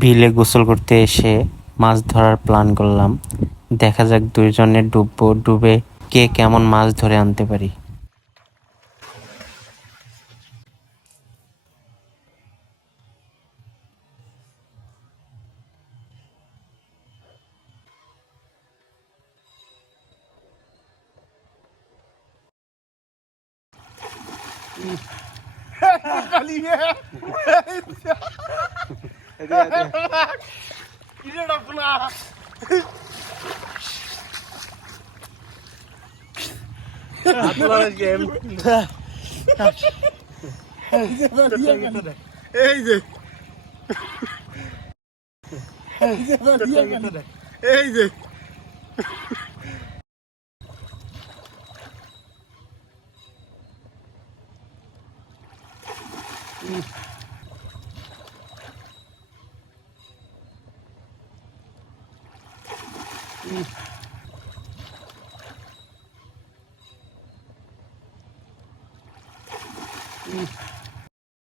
বিলে গোসল করতে এসে মাছ ধরার প্ল্যান করলাম। দেখা যাক দুইজনে ডুববো, ডুবে কে কেমন মাছ ধরে আনতে পারি। 일어났구나. 아, 돌아가는 게임. 에이제. 에이제. Mm-hmm. Mm-hmm.